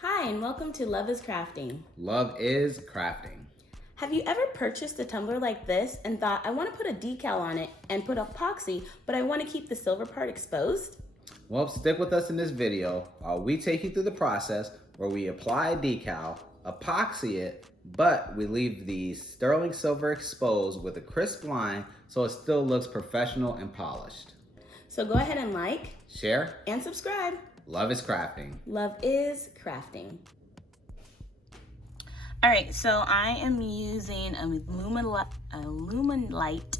Hi, and welcome to Love is Crafting. Love is crafting. Have you ever purchased a tumbler like this and thought, I want to put a decal on it and put epoxy, but I want to keep the silver part exposed? Well, stick with us in this video while we take you through the process where we apply a decal, epoxy it, but we leave the sterling silver exposed with a crisp line so it still looks professional and polished. So go ahead and like, Share. and subscribe. Love is crafting. Love is crafting. All right, so I am using a Luminlight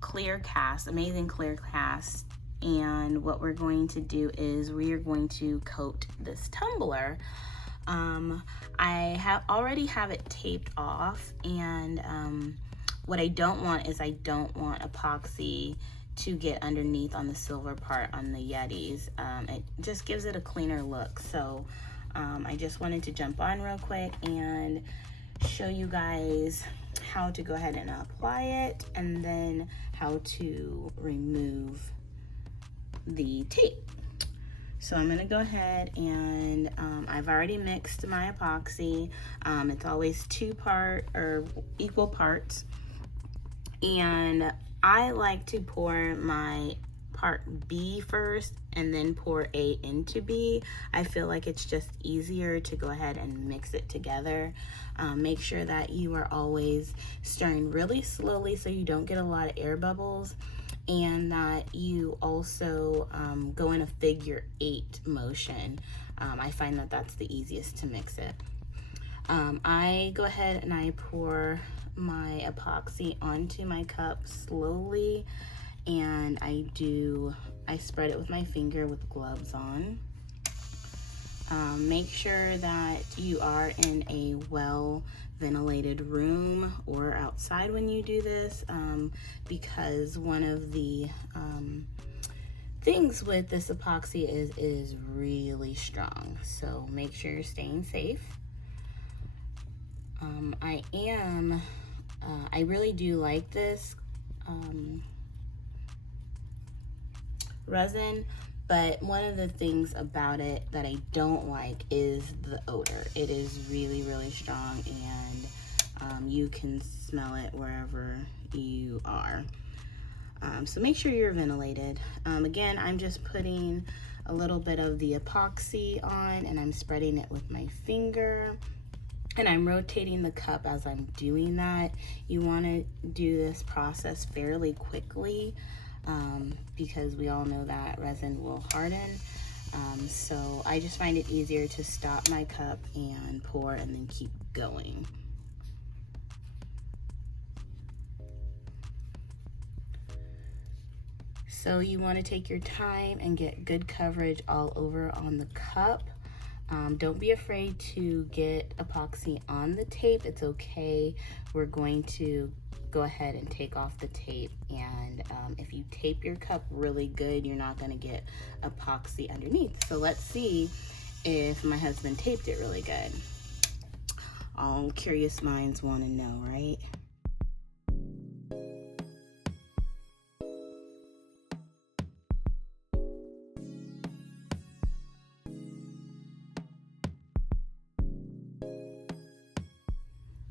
clear cast, amazing clear cast. And what we're going to do is we are going to coat this tumbler. I already have it taped off, and what I don't want is I don't want epoxy to get underneath on the silver part on the Yetis. It just gives it a cleaner look. So I just wanted to jump on real quick and show you guys how to go ahead and apply it, and then how to remove the tape. So I'm gonna go ahead and I've already mixed my epoxy. It's always equal parts, and I like to pour my part B first and then pour A into B. I feel like it's just easier to go ahead and mix it together. Make sure that you are always stirring really slowly so you don't get a lot of air bubbles, and that you also go in a figure 8 motion. I find that that's the easiest to mix it. I go ahead and I pour my epoxy onto my cup slowly, and I spread it with my finger with gloves on. Make sure that you are in a well ventilated room or outside when you do this, because one of the things with this epoxy is really strong, so make sure you're staying safe. I really do like this resin, but one of the things about it that I don't like is the odor. It is really, really strong, and you can smell it wherever you are. So make sure you're ventilated. Again, I'm just putting a little bit of the epoxy on, and I'm spreading it with my finger, and I'm rotating the cup as I'm doing that. You want to do this process fairly quickly, because we all know that resin will harden. So I just find it easier to stop my cup and pour and then keep going. So you want to take your time and get good coverage all over on the cup. Don't be afraid to get epoxy on the tape. It's okay. We're going to go ahead and take off the tape, and if you tape your cup really good, you're not going to get epoxy underneath. So let's see if my husband taped it really good. All curious minds want to know, right?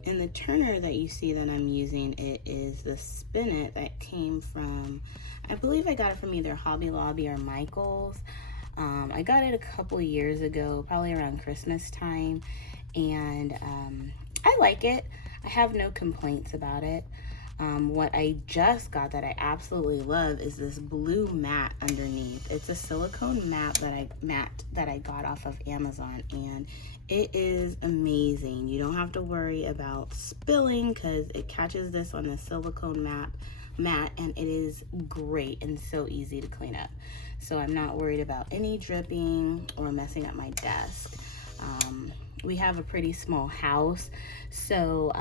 And the turner that you see that I'm using, it is the spinet that came from, I believe I got it from either Hobby Lobby or Michael's. I got it a couple years ago, probably around Christmas time, and I like it. I have no complaints about it. What I just got that I absolutely love is this blue mat underneath. It's a silicone mat that I got off of Amazon, and it is amazing. You don't have to worry about spilling because it catches this on the silicone mat, and it is great and so easy to clean up. So I'm not worried about any dripping or messing up my desk. We have a pretty small house, so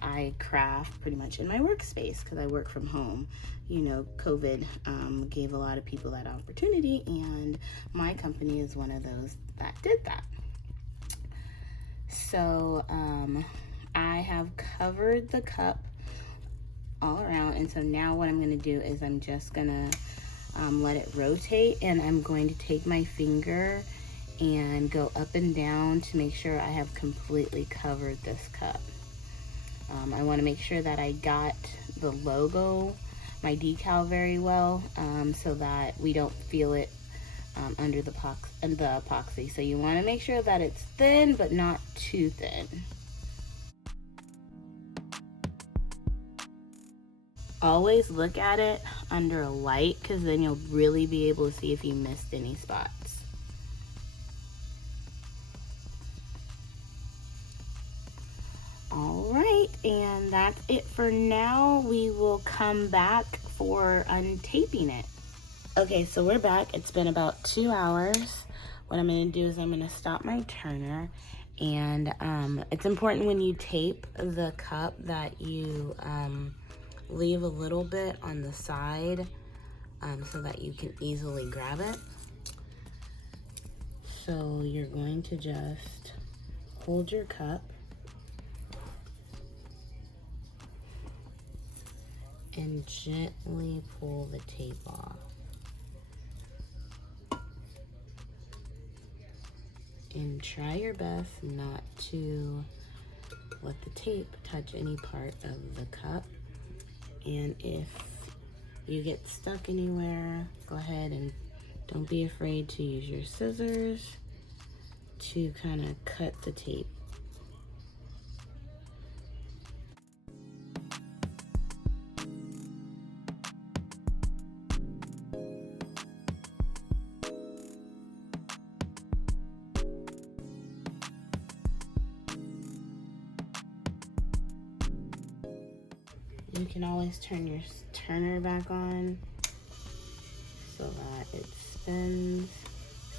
I craft pretty much in my workspace because I work from home. You know, COVID gave a lot of people that opportunity, and my company is one of those that did that. So I have covered the cup all around, and so now what I'm going to do is I'm just going to let it rotate, and I'm going to take my finger and go up and down to make sure I have completely covered this cup. I want to make sure that I got the logo, my decal very well, so that we don't feel it under the epoxy. So you want to make sure that it's thin but not too thin. Always look at it under a light, because then you'll really be able to see if you missed any spots. All right, and that's it for now. We will come back for untaping it. Okay, so we're back. It's been about 2 hours. What I'm gonna do is I'm gonna stop my turner, and it's important when you tape the cup that you leave a little bit on the side so that you can easily grab it. So you're going to just hold your cup and gently pull the tape off. And try your best not to let the tape touch any part of the cup. And if you get stuck anywhere, go ahead and don't be afraid to use your scissors to kind of cut the tape. You can always turn your turner back on so that it spins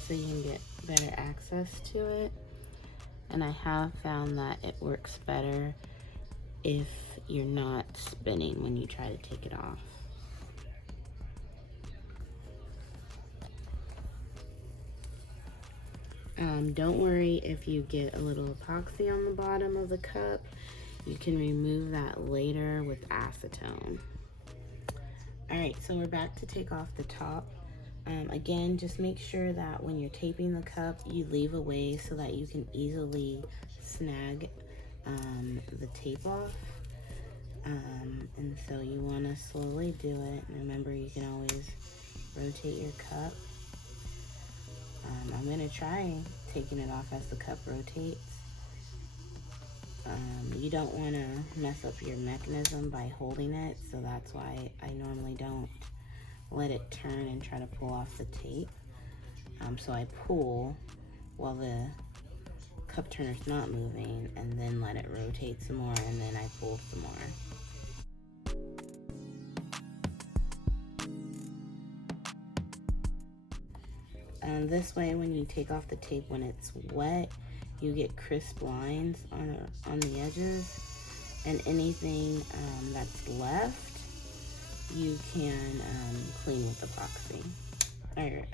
so you can get better access to it. And I have found that it works better if you're not spinning when you try to take it off. Don't worry if you get a little epoxy on the bottom of the cup. You can remove that later with acetone. All right, so we're back to take off the top. Again, just make sure that when you're taping the cup, you leave a way so that you can easily snag the tape off. And so you want to slowly do it. Remember, you can always rotate your cup. I'm going to try taking it off as the cup rotates. You don't want to mess up your mechanism by holding it, so that's why I normally don't let it turn and try to pull off the tape. So I pull while the cup turner's not moving, and then let it rotate some more, and then I pull some more. This way, when you take off the tape when it's wet, you get crisp lines on the edges, and anything that's left, you can clean with epoxy. Or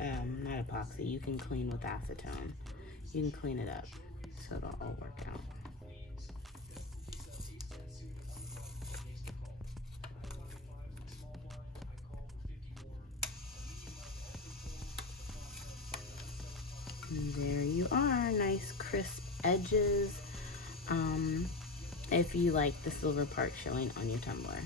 not epoxy, you can clean with acetone. You can clean it up so it'll all work out. And there you are, nice crisp edges. If you like the silver part showing on your tumbler.